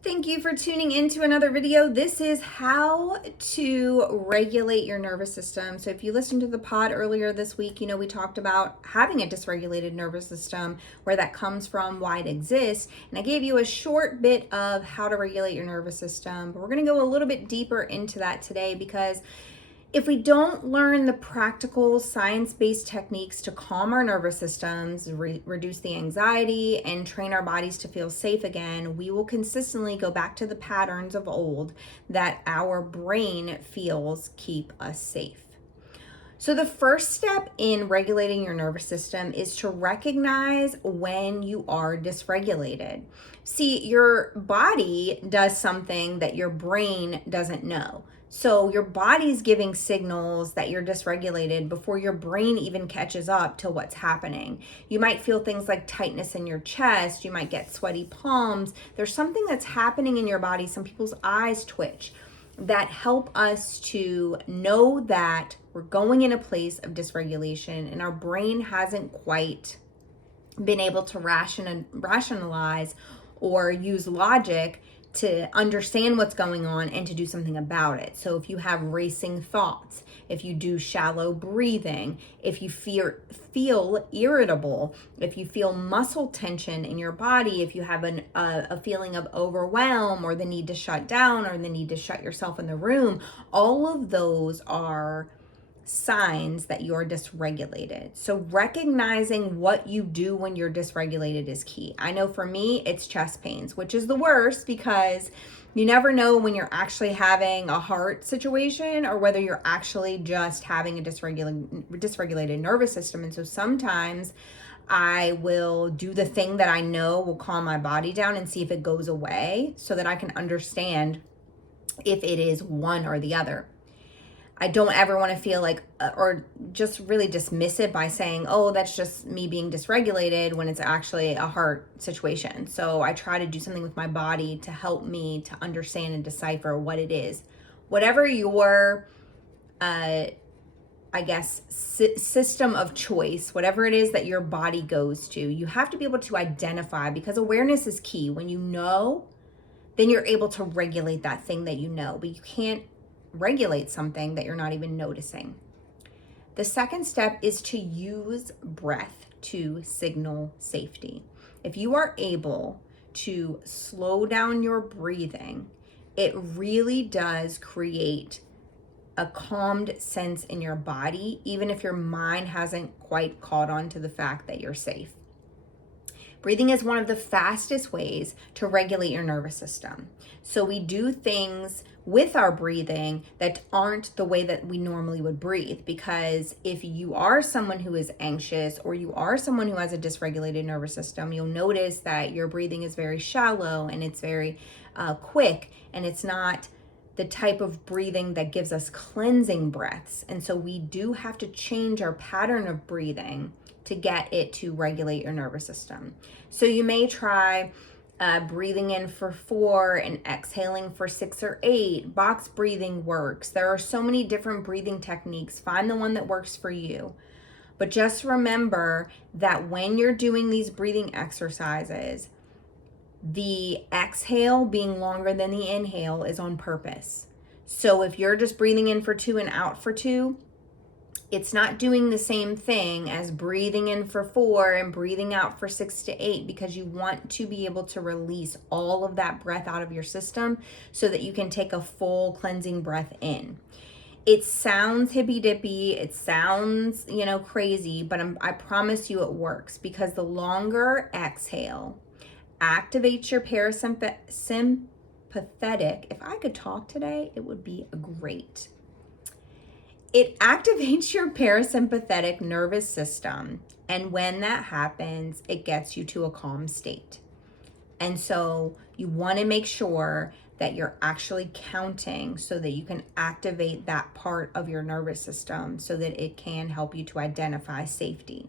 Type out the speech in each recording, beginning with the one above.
Thank you for tuning into another video. This is how to regulate your nervous system. So if you listened to the pod earlier this week, we talked about having a dysregulated nervous system, where that comes from, why it exists. And I gave you a short bit of how to regulate your nervous system, but we're going to go a little bit deeper into that today, because if we don't learn the practical science-based techniques to calm our nervous systems, reduce the anxiety, and train our bodies to feel safe again, we will consistently go back to the patterns of old that our brain feels keep us safe. So the first step in regulating your nervous system is to recognize when you are dysregulated. See, your body does something that your brain doesn't know. So your body's giving signals that you're dysregulated before your brain even catches up to what's happening. You might feel things like tightness in your chest. You might get sweaty palms. There's something that's happening in your body. Some people's eyes twitch that help us to know that we're going in a place of dysregulation and our brain hasn't quite been able to rationalize or use logic to understand what's going on and to do something about it. So if you have racing thoughts, if you do shallow breathing, if you feel irritable, if you feel muscle tension in your body, if you have a feeling of overwhelm or the need to shut down or the need to shut yourself in the room, all of those are signs that you're dysregulated. So recognizing what you do when you're dysregulated is key. I know for me, it's chest pains, which is the worst because you never know when you're actually having a heart situation or whether you're actually just having a dysregulated nervous system. And so sometimes I will do the thing that I know will calm my body down and see if it goes away so that I can understand if it is one or the other. I don't ever want to feel like, or just really dismiss it by saying, oh, that's just me being dysregulated, when it's actually a heart situation. So I try to do something with my body to help me to understand and decipher what it is. Whatever your, system of choice, whatever it is that your body goes to, you have to be able to identify, because awareness is key. When you know, then you're able to regulate that thing that you know, but you can't regulate something that you're not even noticing. The second step is to use breath to signal safety. If you are able to slow down your breathing, it really does create a calmed sense in your body, even if your mind hasn't quite caught on to the fact that you're safe. Breathing is one of the fastest ways to regulate your nervous system. So we do things with our breathing that aren't the way that we normally would breathe, because if you are someone who is anxious or you are someone who has a dysregulated nervous system, you'll notice that your breathing is very shallow and it's very quick, and it's not the type of breathing that gives us cleansing breaths. And so we do have to change our pattern of breathing to get it to regulate your nervous system. So you may try breathing in for 4 and exhaling for 6 or 8. Box breathing works. There are so many different breathing techniques. Find the one that works for you. But just remember that when you're doing these breathing exercises, the exhale being longer than the inhale is on purpose. So if you're just breathing in for 2 and out for 2, it's not doing the same thing as breathing in for 4 and breathing out for 6 to 8, because you want to be able to release all of that breath out of your system so that you can take a full cleansing breath in. It sounds hippy dippy, it sounds, crazy, but I promise you it works, because the longer exhale activates your parasympathetic. If I could talk today, it would be great. It activates your parasympathetic nervous system. And when that happens, it gets you to a calm state. And so you want to make sure that you're actually counting so that you can activate that part of your nervous system so that it can help you to identify safety.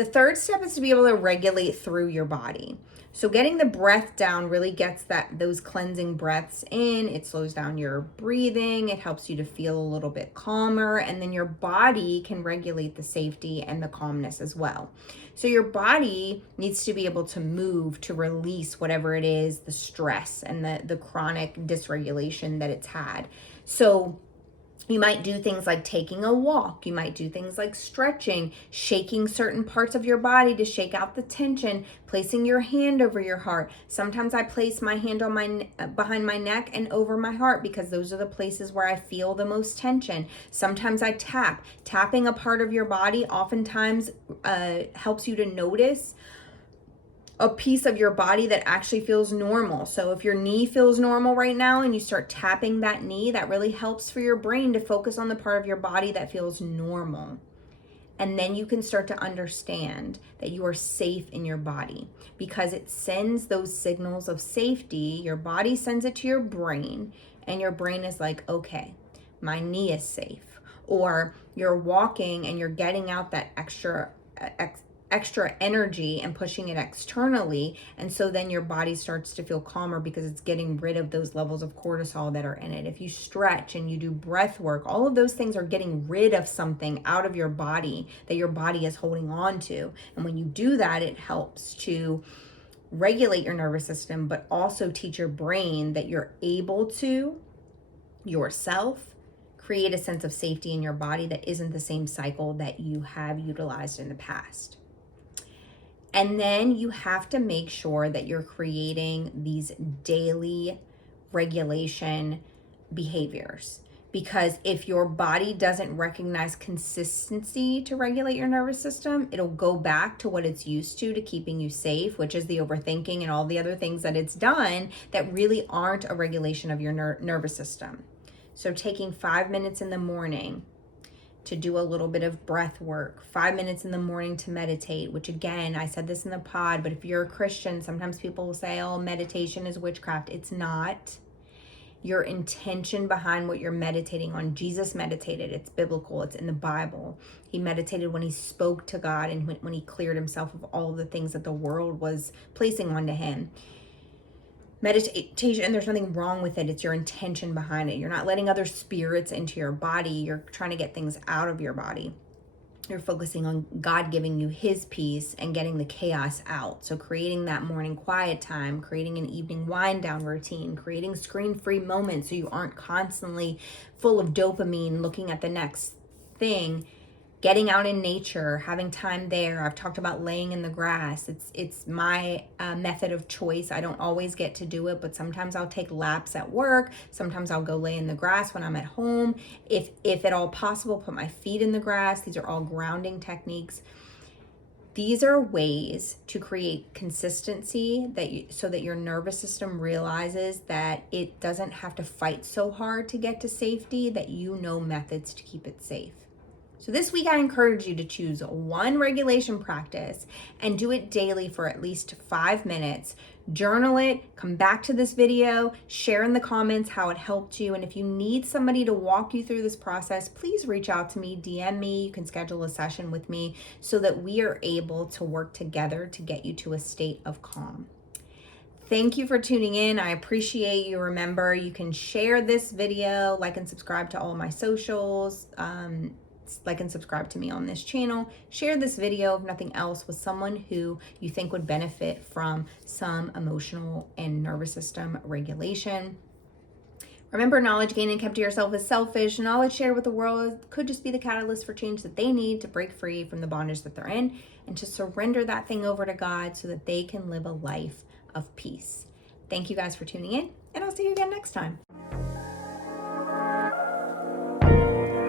The third step is to be able to regulate through your body. So getting the breath down really gets those cleansing breaths in. It slows down your breathing. It helps you to feel a little bit calmer, and then your body can regulate the safety and the calmness as well. So your body needs to be able to move to release whatever it is, the stress and the chronic dysregulation that it's had. So you might do things like taking a walk. You might do things like stretching, shaking certain parts of your body to shake out the tension, placing your hand over your heart. Sometimes I place my hand on behind my neck and over my heart because those are the places where I feel the most tension. Sometimes I tap. Tapping a part of your body oftentimes helps you to notice a piece of your body that actually feels normal. So if your knee feels normal right now and you start tapping that knee, that really helps for your brain to focus on the part of your body that feels normal. And then you can start to understand that you are safe in your body because it sends those signals of safety. Your body sends it to your brain, and your brain is like, okay, my knee is safe. Or you're walking and you're getting out that extra energy and pushing it externally, and so then your body starts to feel calmer because it's getting rid of those levels of cortisol that are in it. If you stretch and you do breath work, all of those things are getting rid of something out of your body that your body is holding on to, and when you do that, it helps to regulate your nervous system, but also teach your brain that you're able to yourself create a sense of safety in your body that isn't the same cycle that you have utilized in the past. And then you have to make sure that you're creating these daily regulation behaviors. Because if your body doesn't recognize consistency to regulate your nervous system, it'll go back to what it's used to keeping you safe, which is the overthinking and all the other things that it's done that really aren't a regulation of your nervous system. So taking 5 minutes in the morning to do a little bit of breath work, 5 minutes in the morning to meditate, which again, I said this in the pod, but if you're a Christian, sometimes people will say, oh, meditation is witchcraft. It's not. Your intention behind what you're meditating on. Jesus meditated. It's biblical. It's in the Bible. He meditated when he spoke to God and when he cleared himself of all of the things that the world was placing onto him. Meditation, there's nothing wrong with it. It's your intention behind it. You're not letting other spirits into your body. You're trying to get things out of your body. You're focusing on God giving you his peace and getting the chaos out. So creating that morning quiet time, creating an evening wind down routine, creating screen-free moments so you aren't constantly full of dopamine looking at the next thing. Getting out in nature, having time there. I've talked about laying in the grass. It's my method of choice. I don't always get to do it, but sometimes I'll take laps at work. Sometimes I'll go lay in the grass when I'm at home. If at all possible, put my feet in the grass. These are all grounding techniques. These are ways to create consistency so that your nervous system realizes that it doesn't have to fight so hard to get to safety, that you know methods to keep it safe. So this week, I encourage you to choose one regulation practice and do it daily for at least 5 minutes. Journal it, come back to this video, share in the comments how it helped you. And if you need somebody to walk you through this process, please reach out to me, DM me. You can schedule a session with me so that we are able to work together to get you to a state of calm. Thank you for tuning in. I appreciate you. Remember, you can share this video, like and subscribe to all my socials. Like and subscribe to me on this channel. Share this video, if nothing else, with someone who you think would benefit from some emotional and nervous system regulation. Remember, knowledge gained and kept to yourself is selfish. Knowledge shared with the world could just be the catalyst for change that they need to break free from the bondage that they're in and to surrender that thing over to God so that they can live a life of peace. Thank you guys for tuning in, and I'll see you again next time.